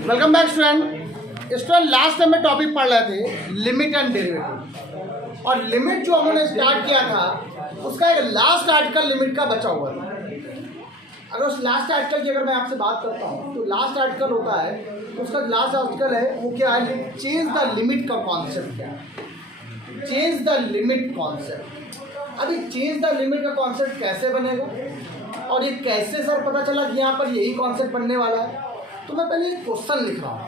Welcome back student. Last time में topic पढ़ रहे थे लिमिट एंड डेरिवेटिव, और लिमिट जो हमने स्टार्ट किया था उसका एक लास्ट आर्टिकल लिमिट का बचा हुआ था। अगर उस लास्ट आर्टिकल की अगर मैं आपसे बात करता हूँ तो लास्ट आर्टिकल होता है, तो उसका लास्ट आर्टिकल है वो क्या है, चेंज द लिमिट का कॉन्सेप्ट क्या है, चेंज द लिमिट कॉन्सेप्ट। अभी चेंज द लिमिट का कॉन्सेप्ट कैसे बनेगा और ये कैसे सर पता चला कि यहाँ पर यही कॉन्सेप्ट बनने वाला है। तो मैं पहले एक क्वेश्चन लिख रहा हूँ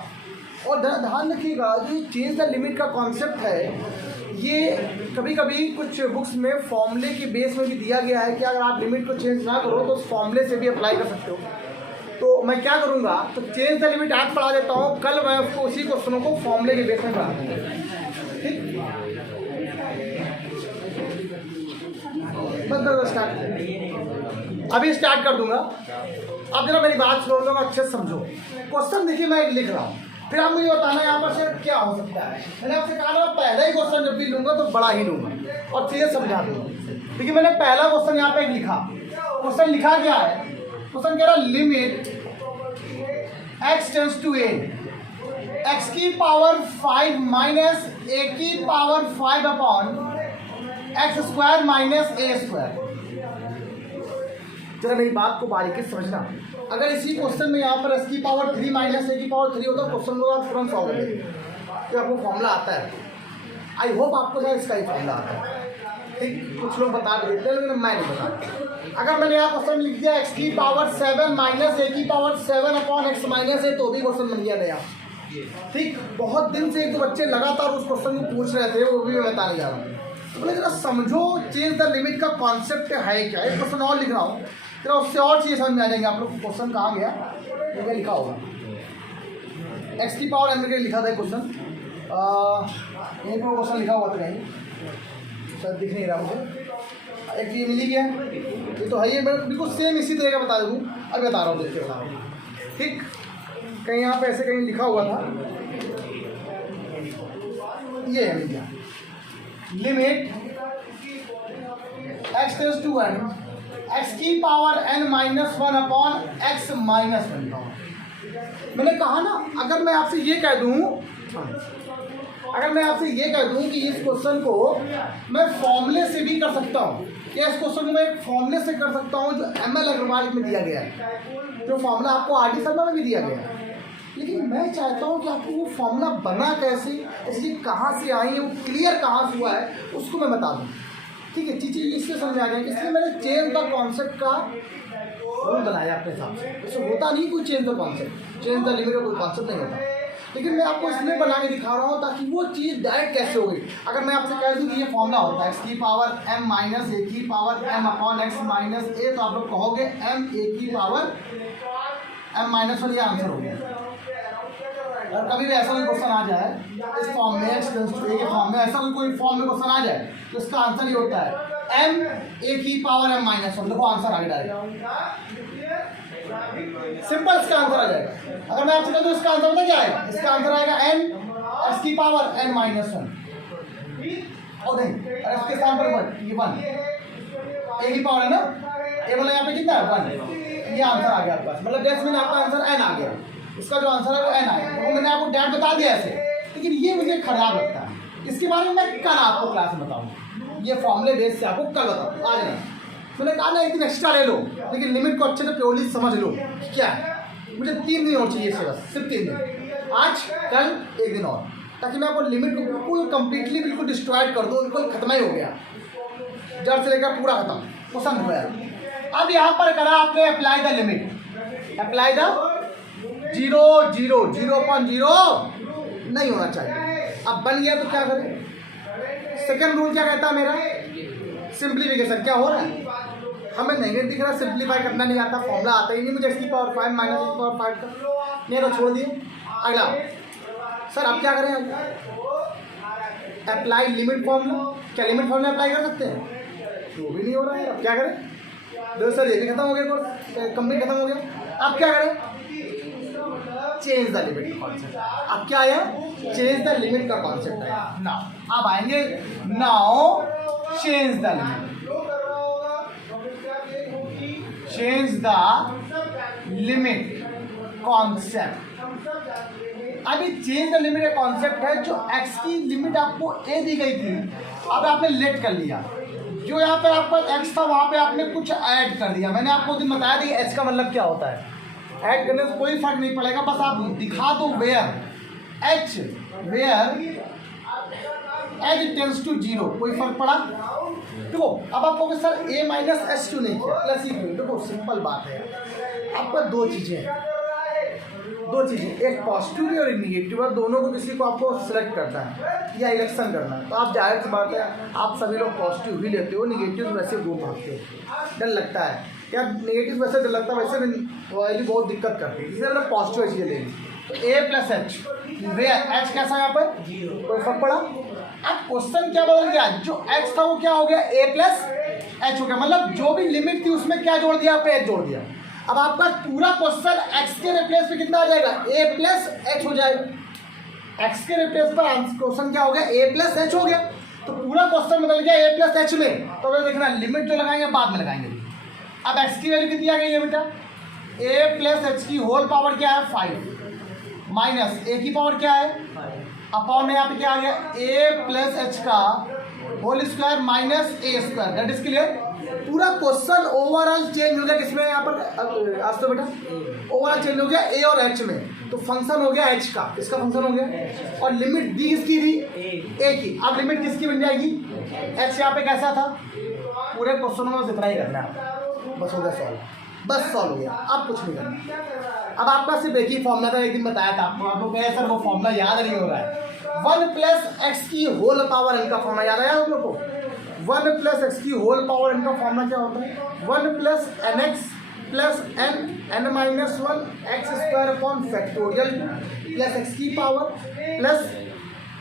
और ध्यान रखिएगा, जो चेंज द लिमिट का कॉन्सेप्ट है ये कभी कभी कुछ बुक्स में फॉर्मूले के बेस में भी दिया गया है कि अगर आप लिमिट को चेंज ना करो तो उस फॉर्मूले से भी अप्लाई कर सकते हो। तो मैं क्या करूँगा, तो चेंज द लिमिट आज पढ़ा देता हूँ, कल मैं उसको उसी क्वेश्चनों को फॉर्मूले के बेस में पढ़ा दूँगा। ठीक, बस स्टार्ट, अभी स्टार्ट कर दूंगा। अब जरा मेरी बात सुनो लोग, अच्छे से समझो। क्वेश्चन देखिए मैं लिख रहा हूँ, फिर आप मुझे बताना यहाँ पर से क्या हो सकता है। मैंने आपसे कहा ना पहला ही क्वेश्चन जब भी लूंगा तो बड़ा ही लूंगा और चीज़ें समझा दूंगा। देखिए मैंने पहला क्वेश्चन यहाँ पे लिखा, क्वेश्चन लिखा क्या है, क्वेश्चन कह रहा limit x tends to a, x की पावर 5 माइनस a की power 5 upon x square minus ए स्क्वायर। जरा मेरी बात को बारीकी से समझना। अगर इसी क्वेश्चन में यहाँ पर एस की पावर 3 माइनस ए की पावर 3 होता है, क्वेश्चन को आप तुरंत सॉल्व करेंगे तो आपको फॉर्मूला आता है। आई होप आपको शायद इसका ही फॉर्मूला आता है। ठीक, कुछ लोग बता देते हैं लेकिन मैं नहीं बता। अगर मैंने यहाँ क्वेश्चन लिख दिया एक्स की पावर 7 माइनस ए की power 7 upon x minus a, तो भी क्वेश्चन बन गया नया। ठीक, बहुत दिन से एक दो बच्चे लगातार उस क्वेश्चन को पूछ रहे थे, वो भी मैं बताने जा रहा हूँ। बोले जरा समझो चेंज द लिमिट का कॉन्सेप्ट है क्या। एक क्वेश्चन और लिख रहा हूँ, जरा उससे और चीज़ समझ में आ जाएंगे आप लोग। क्वेश्चन कहाँ गया, तो क्या लिखा होगा, एक्स की पावर एम के लिखा था क्वेश्चन, यहीं पर क्वेश्चन लिखा हुआ था कहीं, शायद दिख नहीं रहा मुझे। एक ये मिली गया, ये तो है, ये मैं बिल्कुल सेम इसी तरह का बता दूँ। अभी बता रहा हूँ, देखते बता रहा हूँ। ठीक, कहीं यहाँ पे ऐसे कहीं लिखा हुआ था, ये है मिल गया limit x tends to n, x की power n minus 1 upon x minus 1। मैंने कहा ना, अगर मैं आपसे ये कह दूं, अगर मैं आपसे ये कह दूं कि इस क्वेश्चन को मैं फॉर्मूले से भी कर सकता हूँ, या इस क्वेश्चन को मैं एक फॉर्मूले से कर सकता हूँ जो ML अग्रवाल में दिया गया है, जो फॉर्मूला आपको RD शर्मा में भी दिया गया है, लेकिन मैं चाहता हूँ कि आपको वो फॉर्मूला बना कैसे, इसलिए कहाँ से आई है, वो क्लियर कहाँ से हुआ है, उसको मैं बता दूँ। ठीक है, चीज़ें इससे समझ आ जाएगी। इसलिए मैंने चेंज द कॉन्सेप्ट का रूल बनाया अपने हिसाब से। इससे होता नहीं कोई change the concept, change the limit का कोई कॉन्सेप्ट नहीं होता, लेकिन मैं आपको इसलिए बना के दिखा रहा हूँ ताकि वो चीज़ डायरेक्ट कैसे होगी। अगर मैं आपसे कह दूँ कि ये फॉर्मूला होता है एक्स की पावर m माइनस ए की power m upon x minus a, तो आप लोग कहोगे m a की पावर m माइनस 1, ये आंसर हो गया। और कभी भी ऐसा कोई क्वेश्चन आ जाए इस फॉर्म में, एक्स टेंड्स टू ए के फॉर्म में, ऐसा कोई फॉर्म में क्वेश्चन आ जाए तो इसका आंसर ये होता है m a की पावर m माइनस 1। देखो आंसर आ गया डायरेक्ट, सिंपल इसका आंसर आ जाएगा। अगर मैं आपसे कहूँ तो इसका आंसर पता क्या है, इसका आंसर आएगा n x की पावर n माइनस 1। और नहीं, और इसके स्थान पर 1, ये 1 a की पावर है ना, a वाला यहाँ पे कितना है 1, ये आंसर आ गया आपके पास। मतलब डेट्स में आपका आंसर n आ गया, इसका जो आंसर है वो n आएगा। तो मैंने आपको डैट बता दिया ऐसे, लेकिन ये मुझे खराब लगता है, इसके बारे में मैं कल आपको क्लास में बताऊंगा। ये फॉर्मूले बेस से आपको कल बताऊँ, आज नहीं। मैंने कहा ना एक दिन एक्स्ट्रा ले लो, लेकिन लिमिट को अच्छे से प्योरली समझ लो क्या है। मुझे 3 दिन और चाहिए इससे, बस सिर्फ 3 दिन, आज कल 1 दिन और, ताकि मैं आपको लिमिट को बिल्कुल कंप्लीटली बिल्कुल डिस्ट्रॉयड कर दूँ, बिल्कुल खत्म ही हो गया, जड़ से लेकर पूरा खत्म, पसंद हो गया। अब यहाँ पर करा आपने apply the limit, apply the 0 0 0.0 नहीं होना चाहिए। अब बन गया तो क्या करें, सेकंड रूल क्या कहता है मेरा, सिंप्लीफिकेशन। क्या हो रहा है, हमें नहीं दिख रहा, सिंप्लीफाई करना नहीं आता, फॉर्मूला आता ही नहीं मुझे, एक्स की पावर 5 माइनस एक्स की पावर 5 का नहीं, तो छोड़ दिए। अगला सर आप क्या करें, अप्लाई लिमिट फॉर्मूला, क्या लिमिट फॉर्मूला अप्लाई कर सकते हैं, तो भी नहीं हो रहा है। अब क्या करें, दो सर ये भी खत्म हो गया, कोर्स कंप्लीट खत्म हो गया। अब क्या करें, चेंज द लिमिट का कॉन्सेप्ट। अब क्या आया, चेंज द लिमिट का कॉन्सेप्ट आया। नाउ अब आएंगे, now change the limit, change the limit concept. अभी चेंज द लिमिट एक कॉन्सेप्ट है। जो एक्स की लिमिट आपको ए दी गई थी, अब आपने लेट कर लिया। जो यहाँ पर आपका एक्स था वहाँ पे आपने कुछ ऐड कर दिया। मैंने आपको दिन बताया था एच का मतलब क्या होता है। ऐड करने से कोई फर्क नहीं पड़ेगा, बस आप दिखा दो where H, where H tends to 0, कोई फर्क पड़ा। देखो अब आप कहोगे सर ए माइनस एच क्यों नहीं किया, प्लस ही क्यों। देखो सिंपल बात है, आपका दो चीज़ें, एक पॉजिटिव और एक निगेटिव, और दोनों को किसी को आपको सिलेक्ट करना है या इलेक्शन करना है। तो आप जाहिर सी बात है आप सभी लोग पॉजिटिव ही लेते हो, निगेटिव वैसे घूम भागते हो। डर लगता है यार, निगेटिव वैसे डर लगता है, वैसे भी बहुत दिक्कत करती है, इसलिए हमने पॉजिटिव चीज़ें लेंगे। तो ए प्लस एच, वे एच कैसा यहाँ पर, कोई फर्क पड़ा। अब क्वेश्चन क्या बदल गया, जो एक्स था वो क्या हो गया, ए प्लस एच हो गया। मतलब जो भी लिमिट थी उसमें क्या जोड़ दिया, आपने एच जोड़ दिया। अब आपका पूरा क्वेश्चन एक्स के रिप्लेस पे कितना आ जाएगा, ए प्लस एच हो जाएगा। एक्स के रिप्लेस पर क्वेश्चन क्या हो गया, ए प्लस एच हो गया। तो पूरा क्वेश्चन बदल गया ए प्लस एच में। तो अगर देखना लिमिट जो लगाएंगे बाद में लगाएंगे। अब एक्स की वैल्यू कितनी आ गई है बेटा, ए प्लस एच की होल पावर क्या है 5 माइनस ए की पावर क्या है अपॉन में यहाँ पे क्या आ गया, ए प्लस एच का whole square minus A square, that is clear. पूरा क्वेश्चन ओवरऑल चेंज हो गया किसमें, यहाँ पर आज तो बेटा ओवरऑल चेंज हो गया ए और एच में। तो फंक्शन हो गया एच का, किसका फंक्शन हो गया, और लिमिट दी किसकी थी, ए की। अब लिमिट किसकी बन जाएगी, एच यहाँ पे कैसा था। पूरे क्वेश्चन में इतना ही करना है, बस हो गया सॉल्व, बस सॉल्व हो गया, अब कुछ नहीं करना। अब आपका सिर्फ एक ही फॉर्मूला था, एक दिन बताया था आपको, आप लोग कहे सर वो फॉर्मूला याद नहीं हो रहा है। 1 प्लस एक्स की होल पावर एन का फॉर्मूला याद आया आप लोग को। 1 प्लस एक्स की होल पावर एन का फॉर्मूला क्या होता है, 1 plus N x plus N minus 1 x square upon factorial plus x की power plus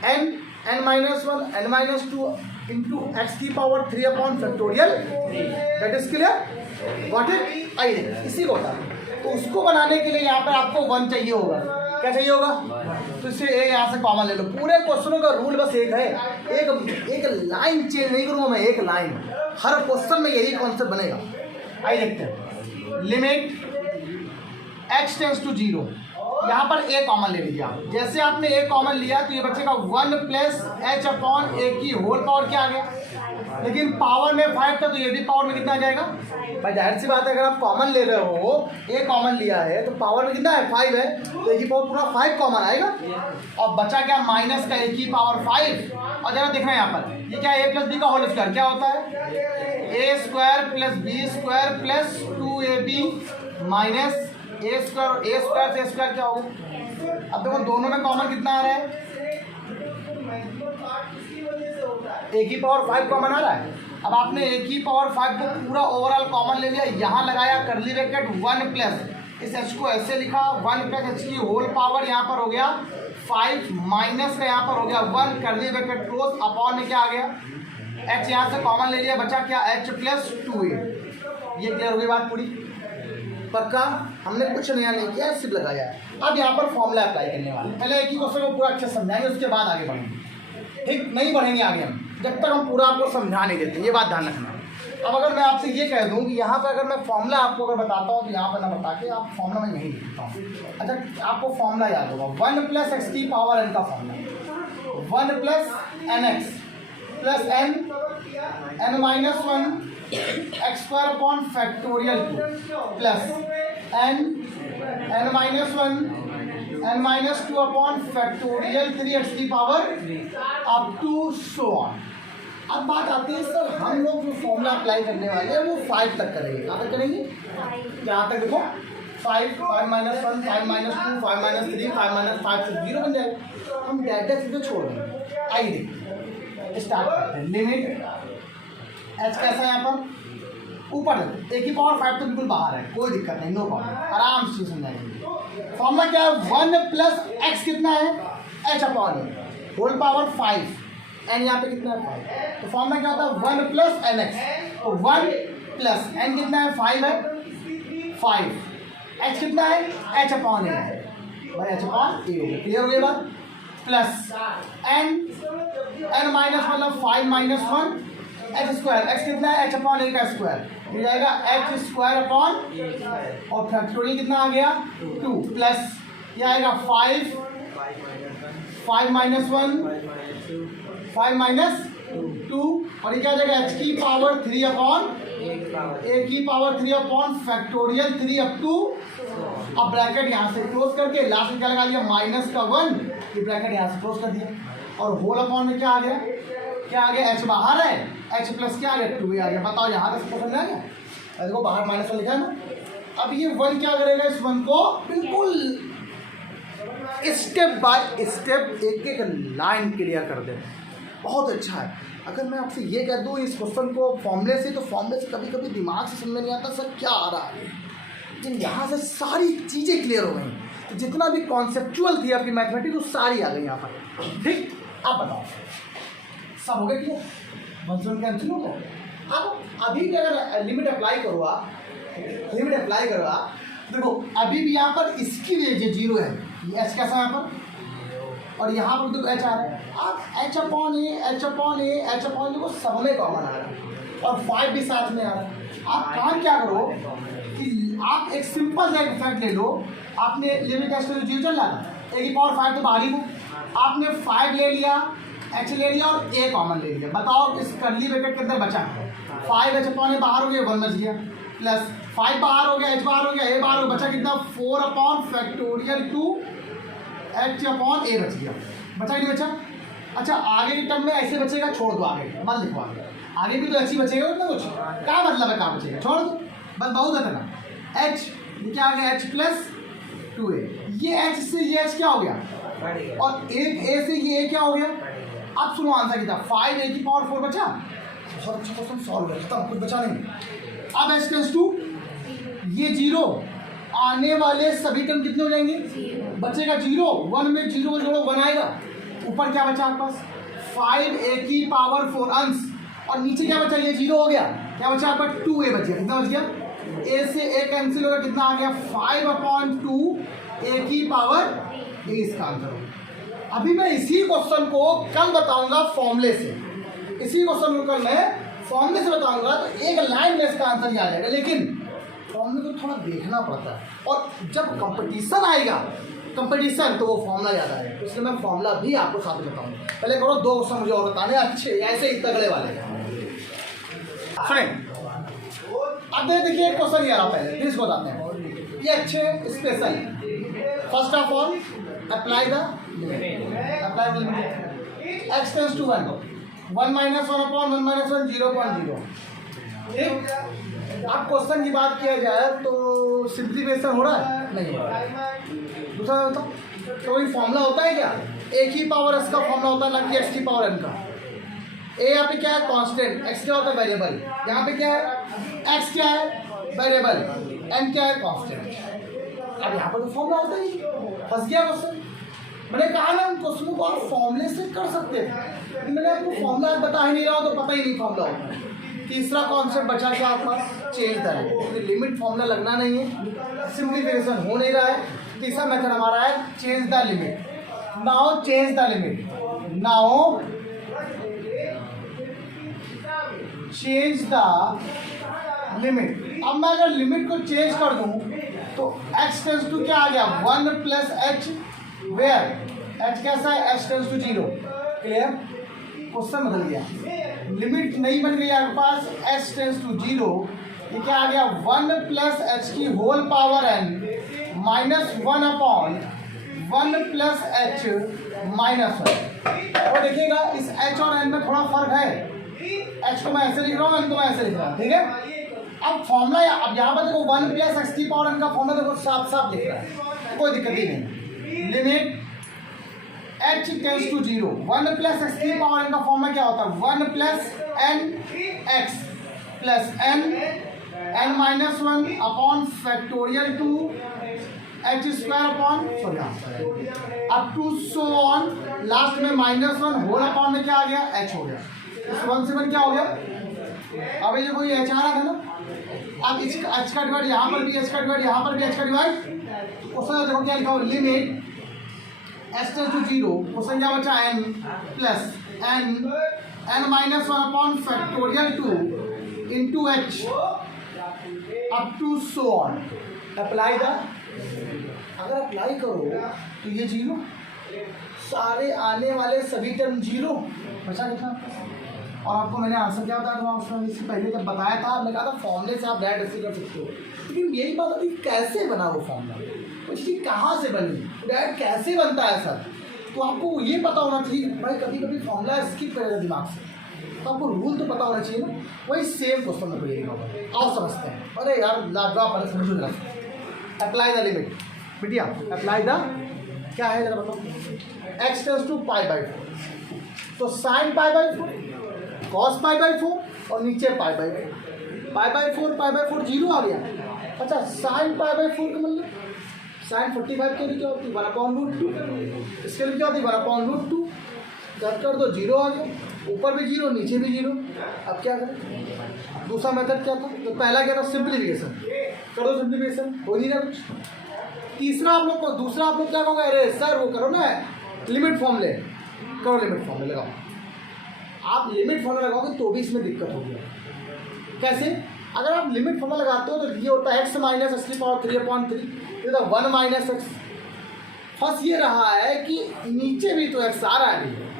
N minus 1 n minus 2 into x की power 3 upon factorial, that is clear. What it I, इसी को होता है। तो उसको बनाने के लिए यहाँ पर आपको 1 चाहिए होगा, क्या चाहिए होगा, तो इसे ए यहाँ से कॉमन ले लो। पूरे क्वेश्चनों का रूल बस एक है, एक लाइन चेंज नहीं करूँगा मैं, एक लाइन, हर क्वेश्चन में यही कॉन्सेप्ट बनेगा। आइए देखते हैं, लिमिट x टेंस टू 0, यहाँ पर ए कॉमन ले लीजिए आप। जैसे आपने ए कॉमन लिया तो ये बचेगा 1 प्लस एच अपॉन ए की होल पावर क्या आ गया, लेकिन पावर में 5 था तो ये भी पावर में कितना आ जाएगा भाई, जाहिर सी बात है अगर आप कॉमन ले रहे हो, ए कॉमन लिया है तो पावर में कितना है 5 है, तो ए की पावर पूरा 5 कॉमन आएगा। और बचा क्या, माइनस का ए की पावर 5। और जरा देखना है यहाँ पर ये क्या, ए प्लस बी का होल स्क्वायर क्या होता है, a square plus b square plus 2ab minus A square से स्क्वायर क्या होगा। अब देखो दोनों में कॉमन कितना आ रहा है, ए की पावर 5 कॉमन आ रहा है। अब आपने ए की पावर 5 को पूरा ओवरऑल कॉमन ले लिया, यहाँ लगाया करली ब्रैकेट 1 प्लस इस एच को ऐसे लिखा 1 प्लस एच की होल पावर यहाँ पर हो गया 5 माइनस का यहाँ पर हो गया 1 करली ब्रैकेट क्लोज अपॉन में क्या आ गया, एच यहाँ से कॉमन ले लिया, बचा क्या एच प्लस 2a। ये क्लियर हो गई बात पूरी, पक्का। हमने कुछ नया नहीं किया, सिर्फ लगाया है। अब यहाँ पर फॉर्मूला अप्लाई करने वाले, पहले एक ही क्वेश्चन को पूरा अच्छे समझाएंगे, उसके बाद आगे बढ़ेंगे, ठीक। नहीं बढ़ेंगे आगे हम जब तक हम पूरा आपको समझा नहीं देते, ये बात ध्यान रखना। अब अगर मैं आपसे ये कह दूँ कि यहाँ पर अगर मैं फॉर्मूला आपको अगर बताता हूँ तो यहाँ पर ना बता के आप फॉर्मूला में नहीं लिखता हूँ। अच्छा आपको फॉर्मूला याद होगा, 1 प्लस एक्स की पावर एन का formula, 1 plus N x plus N minus 1 x square upon factorial 2 plus N minus 1 n minus 2 upon factorial 3 x की power up to so on. अब बात आती है सर हम लोग जो फॉर्मूला अप्लाई करने वाले हैं वो 5 तक करेंगे, कहाँ तक करेंगे, यहाँ तक देखो 5 माइनस 1 5 माइनस 2 5 माइनस 3 5 माइनस 5 से 0 बन जाएगा, हम डाटा सीधे छोड़ देंगे। आइए स्टार्ट करते हैं। लिमिट एच कैसा है यहाँ पर ऊपर, ए की पावर 5 तो बिल्कुल बाहर है, कोई दिक्कत नहीं, नो प्रॉब्लम, आराम से समझाएंगे। फॉर्मूला क्या है, 1 प्लस एक्स कितना है, H upon whole power 5, N यहाँ पे कितना है 5, तो फॉर्मूला क्या होता है 1 प्लस एन एक्स, तो 1 प्लस एन कितना है 5 है 5, एच कितना है एच अपॉन ए है भाई, एच अपॉन ए हो गया, क्लियर हो गई बात। प्लस एन माइनस मतलब 5 माइनस 1 एच स्क्वायर, एक्स कितना है एच अपॉन ए का स्क्वायर, ये जाएगा एच स्क्वायर अपॉन और फैक्टोरियल कितना आ गया 2 प्लस ये आएगा 5 माइनस 1 5 माइनस 2 और ये क्या आ जाएगा एच की पावर 3 अपॉन ए की power 3 upon factorial 3 up to अब ब्रैकेट यहाँ से क्लोज करके लास्ट में क्या लगा दिया माइनस का 1 ये ब्रैकेट यहाँ से क्लोज कर दिया और होल अपॉन में क्या आ गया एच बाहर है एच प्लस क्या आ गया 2 आ गया। बताओ यहाँ तक समझ आ गया देखो बाहर माइनस का लिखा है ना। अब ये 1 क्या करेगा इस 1 को बिल्कुल स्टेप बाय स्टेप एक एक लाइन क्लियर कर दे बहुत अच्छा है। अगर मैं आपसे ये कह दूँ इस क्वेश्चन को फॉर्मूले से तो फॉर्मूले से कभी कभी दिमाग से समझ नहीं आता सर क्या आ रहा है लेकिन यहाँ से सारी चीज़ें क्लियर हो गई तो जितना भी कॉन्सेप्चुअल थी आपकी मैथमेटिक्स वो सारी आ गई यहाँ पर। ठीक अब बताओ सब हो गया क्लियर 1 से 1 कैंसिल हो गया। अब अभी भी अगर लिमिट अप्लाई करो आप देखो अभी भी यहाँ पर इसकी वजह 0 है ये एच कैसा है यहाँ पर और यहाँ पर तो एच आ रहा है। आप एच अपॉन ए को सब में कॉमन आ रहा है और 5 भी साथ में आ रहा है। आप काम क्या करो कि आप एक सिंपल सा फैक्ट ले लो आपने लिमिट एच तो 0 चल रहा है ए की पावर 5 तो बाहर ही हो आपने 5 ले लिया एच ले लिया और ए कॉमन ले लिया। बताओ इस कर्ली ब्रैकेट के अंदर बचा 5 एच अपॉन ए बाहर हो गया 1 बच गया प्लस 5 बाहर हो गया एच बाहर हो गया ए बाहर हो बचा कितना 4 अपॉन फैक्टोरियल 2 एच अपॉन ए बच गया बचा नहीं बचा। अच्छा आगे के टर्म में ऐसे बचेगा छोड़ दो आगे मत लिखो आगे भी तो ऐसे ही बचेगा उतना कुछ क्या मतलब है कहाँ बचेगा छोड़ दो बस बहुत है ना एच क्या आ गया एच प्लस 2a ये एच से ये एच क्या हो गया और एक ए से ये ए क्या हो गया। अब सुनो आंसर कितना 5 ए की पावर 4 बचा बहुत अच्छा क्वेश्चन सॉल्व है खत्म कुछ बचा नहीं। अब एच टेंस टू ये 0 आने वाले सभी टर्म कितने हो जाएंगे बचेगा 0 1 में 0 को जोड़ो 1 आएगा ऊपर क्या बचा आपके पास 5 ए की पावर 4 अंश और नीचे क्या बचा ये 0 हो गया क्या बचा आपका 2a बच गया कितना बच गया ए से ए कैंसिल हो गया कितना आ गया 5 अपॉन 2 ए की पावर ए इसका आंसर होगा। अभी मैं इसी क्वेश्चन को कल बताऊंगा फॉर्मूले से इसी क्वेश्चन को कल मैं फॉर्मूले से बताऊंगा तो एक लाइन में इसका आंसर आ जाएगा लेकिन फॉर्मूले को थोड़ा देखना पड़ता है और जब कंपटीशन आएगा तो वो फॉर्मूला याद आएगा इसलिए मैं फॉर्मूला भी आपको साथ में बताऊंगा। पहले करो 2 क्वेश्चन मुझे और बताने अच्छे ऐसे ही तगड़े वाले सुने। अब देखिए एक क्वेश्चन ये आ रहा पहले फिर इसको बताते हैं ये अच्छे special first of all apply the x tends to 1 minus 1 upon 1 minus 1 0.0 ठीक। अब क्वेश्चन की बात किया जाए तो सिंप्लीफिकेशन हो रहा है नहीं हो रहा है। दूसरा बताओ तो कोई फॉर्मूला होता है क्या ए की पावर एस का फॉर्मूला होता है ना कि एक्स की पावर एन का। ए यहाँ पे क्या है कांस्टेंट एक्स क्या होता है वेरिएबल यहाँ पे क्या है एक्स क्या है वेरिएबल एन क्या है कांस्टेंट। अब यहाँ पर तो फॉर्मूला होता ही फंस गया क्वेश्चन। मैंने कहा ना क्वेश्चन को आप फॉर्मूले से कर सकते थे लेकिन मैंने आपको फॉर्मूला बता ही नहीं रहा तो पता ही नहीं फॉर्मूला होता है। तीसरा कॉन्सेप्ट बचा क्या आपके पास change the limit limit formula लगना नहीं है सिंप्लीफिकेशन हो नहीं रहा है। तीसरा मेथड हमारा है change the limit now change the limit now change the limit. अब मैं अगर लिमिट को चेंज कर दूं तो x टेंस टू क्या आ गया 1 प्लस एच वेयर h कैसा है h tends to 0 clear question बदल गया लिमिट नहीं बन गई आपके पास h टेंस टू 0 ये क्या आ गया 1 प्लस एच की whole power n minus 1 upon 1 plus H minus 1। और देखिएगा इस h और n में थोड़ा फर्क है h को मैं ऐसे लिख रहा हूँ n को मैं ऐसे लिख रहा हूँ ठीक है। अब फॉर्मूला अब यहाँ पर देखो 1 प्लस एक्स की पावर n का फॉर्मूला देखो साफ साफ लिख रहा है कोई दिक्कत ही नहीं। Limit h tends to 0 1 plus x की पावर n का फॉर्मूला क्या होता है 1 plus N x plus N minus 1 upon factorial 2 H square upon sorry up to so on last में -1 होल अपॉन में क्या आ गया h हो गया। इस 1 से 1 क्या हो गया अब ये कोई h आ रहा था ना अब इस h का डिवाइड यहाँ पर भी h का डिवाइड यहाँ पर भी h का डिवाइड क्वेश्चन देखो क्या लिखा हो limit h tends to 0 question क्या बचा n plus n minus 1 upon factorial 2 into h up to so on. Apply the, अगर अप्लाई करो तो ये जीरो, सारे आने वाले सभी टर्म जीरो, बचा कितना? और आपको मैंने आंसर क्या बताया था उसमें, इससे पहले जब बताया था मैंने कहा था फॉर्मूले से आप डायरेक्ट ऐसे कर सकते हो, लेकिन यही बात होती कैसे बना वो फॉर्मूला, वो चीज़ कहाँ से बनी, डायरेक्ट कैसे बनता है सर। तो आपको ये पता होना चाहिए भाई, कभी कभी फॉर्मूला स्किप करेगा दिमाग से, तो आपको रूल तो पता होना चाहिए ना। वही सेम क्वेश्चन में पड़ेगा, आओ समझते हैं। अरे यार लाजवाब, पहले समझो जरा। अप्लाई द लिमिट बिटिया, अप्लाई द क्या है जरा बताओ। X tends to pi by 4, तो sine pi by 4, cos pi by 4 और नीचे pi by 4। Pi by 4 zero आ गया। अच्छा साइन पाई बाई 4 का मतलब साइन 45 के लिए क्या होती है 1/√2, इसके लिए क्या होती है 1/√2। कट कर दो, जीरो आ गया, ऊपर भी जीरो नीचे भी जीरो। अब क्या करें, दूसरा मेथड क्या था, तो पहला क्या था सिंप्लीफिकेशन, कर दो सिंप्लीफिकेशन, हो नहीं रहा कुछ। तीसरा आप लोग को, दूसरा आप लोग क्या कहोगे, अरे सर वो करो ना लिमिट फॉर्मूले, करो लिमिट फॉर्मूले लगाओ। आप लिमिट फॉर्मूला लगाओगे तो भी इसमें दिक्कत होगी। कैसे, अगर आप लिमिट फॉर्मूला लगाते हो तो ये होता है x माइनस एक्स की पावर 3/3, ये तो 1 माइनस एक्स। फर्स्ट ये रहा है कि नीचे भी तो x आ रहा है,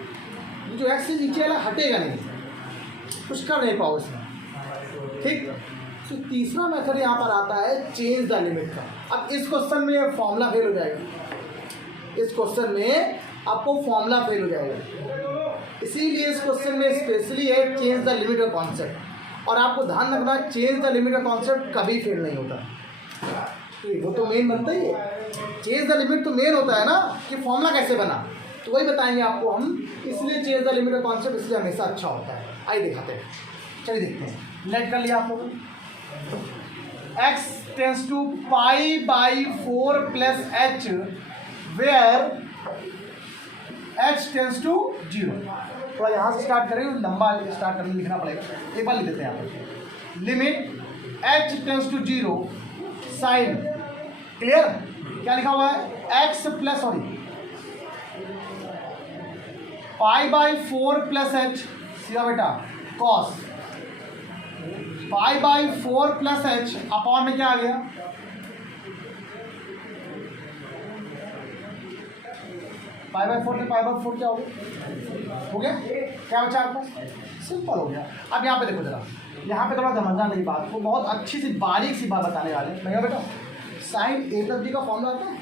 जो x से नीचे वाला हटेगा नहीं, कुछ कर नहीं पाओ इसमें, ठीक। तो तीसरा मेथड यहाँ पर आता है चेंज द लिमिट का। अब इस क्वेश्चन में फॉर्मूला फेल हो जाएगा, इस क्वेश्चन में आपको फॉर्मूला फेल हो जाएगा, इसीलिए इस क्वेश्चन में स्पेशली है चेंज द लिमिट का कॉन्सेप्ट। और आपको ध्यान रखना चेंज द लिमिट का कॉन्सेप्ट कभी फेल नहीं होता, वो तो मेन बनता ही है। चेंज द लिमिट तो मेन होता है ना कि फॉर्मूला कैसे बना, तो वही बताएंगे आपको हम, इसलिए चेंज द लिमिट का कॉन्सेप्ट इसलिए हमेशा अच्छा होता है। आइए दिखाते हैं, चलिए देखते हैं। लेट कर लिया आप लोगों ने, x tends to pi by 4 plus h where h tends to 0। थोड़ा यहाँ से स्टार्ट करेंगे, लंबा स्टार्ट करने लिखना पड़ेगा, एक बार लिख देते हैं यहाँ पर। Limit h tends to 0 sine, clear, क्या लिखा हुआ है x plus sorry pi by 4 plus h, सीधा बेटा cos pi by 4 plus h upon में क्या आ गया, पाई बाई 4 में पाई बाई 4 क्या हो गया, क्या बचा आपको, सिंपल हो गया। अब यहाँ पे देखो जरा, यहाँ पे थोड़ा समझना मेरी बात को, बहुत अच्छी सी बारीक सी बात बताने वाले भैया बेटा। साइन ए प्लस बी का फॉर्मूला आता है,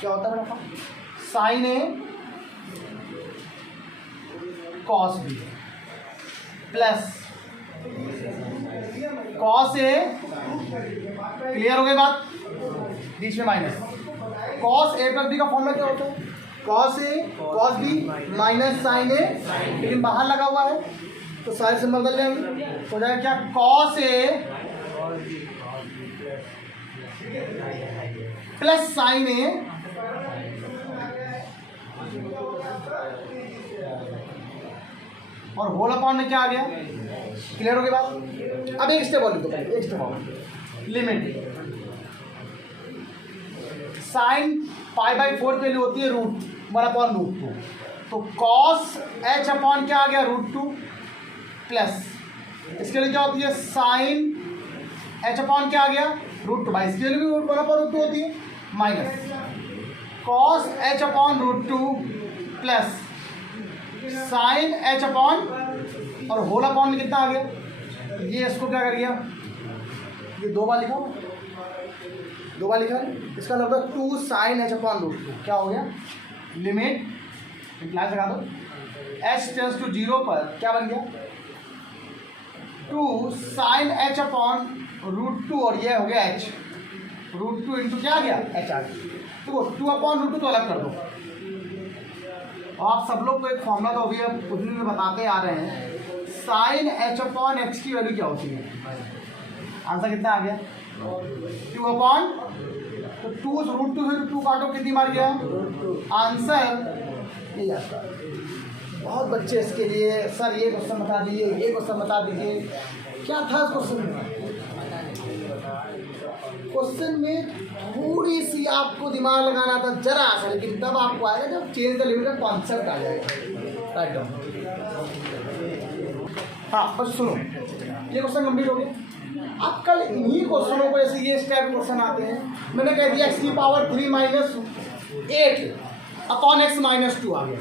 क्या होता है बेटा, sign A cos B plus cos A, clear हो गई बात, बीच में minus, cos A plus b का फॉर्मूला क्या होता है, cos A cos B minus sign ए, लेकिन बाहर लगा हुआ है तो सारे से बदल जाएंगे, हो जाएगा क्या कॉस ए प्लस साइन ए और होल अपॉन में क्या आ गया, क्लियर हो गई बात। अब एक स्टेप और लिख दो, एक स्टेप और, लिमिट साइन पाई बाई 4 के लिए होती है √1/√2, तो कॉस h अपॉन क्या आ गया √2 प्लस इसके लिए क्या होती है साइन h अपॉन क्या आ गया √2, भाई इसके लिए भी 1/√2 होती है, minus cos h upon √2 plus sign h upon और होल अपॉन में कितना आ गया, ये इसको क्या कर गया, ये दो बार लिखा, इसका लगभग 2 साइन h अपॉन √2 क्या हो गया, लिमिट क्लास लगा दो, h टेंस टू 0 पर क्या बन गया 2 साइन h अपॉन √2 और ये हो गया h, √2 इंटू क्या आ गया h आ गया। देखो 2 अपॉन √2 तो अलग कर दो, और आप सब लोग को एक फॉर्मूला तो अभी अब कुछ दिन में बताते आ रहे हैं, साइन h अपॉन x की वैल्यू क्या होती है, आंसर कितना आ गया 2 अपॉन, तो 2 √2 से 2 काटो कितनी बार गया, आंसर ये आता है। बहुत बच्चे इसके लिए सर ये क्वेश्चन बता दीजिए, ये क्वेश्चन बता दीजिए, क्या था इस क्वेश्चन में थोड़ी सी आपको दिमाग लगाना था जरा सा, लेकिन तब आपको आएगा जब चेंज द लिमिट का कॉन्सेप्ट आ जाएगा। राइट डाउन, हाँ बस सुनो, ये क्वेश्चन कंप्लीट हो गया। अब कल इन्हीं क्वेश्चनों को, जैसे ये टाइप क्वेश्चन आते हैं, मैंने कह दिया x³ - 8 अपॉन x - 2 आ गया।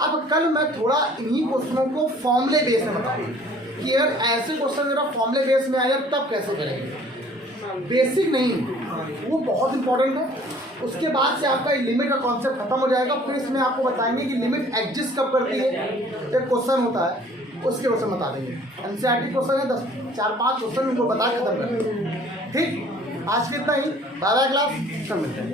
अब कल मैं थोड़ा इन्हीं क्वेश्चनों को फॉर्मूले बेस में बताऊंगा कि अगर ऐसे क्वेश्चन मेरा फॉर्मूले बेस में आ जाए तब कैसे करेंगे। बेसिक नहीं, वो बहुत इंपॉर्टेंट है। उसके बाद से आपका लिमिट का कॉन्सेप्ट खत्म हो जाएगा। फिर इसमें आपको बताएंगे कि लिमिट एग्जिस्ट कब करती है। एक क्वेश्चन होता है, उसके क्वेश्चन बता देंगे। एनसीईआरटी क्वेश्चन है 10, 4-5 क्वेश्चन उनको बता खत्म कर देंगे। ठीक, आज के इतना ही। बाय बाय क्लास, सब मिलते हैं।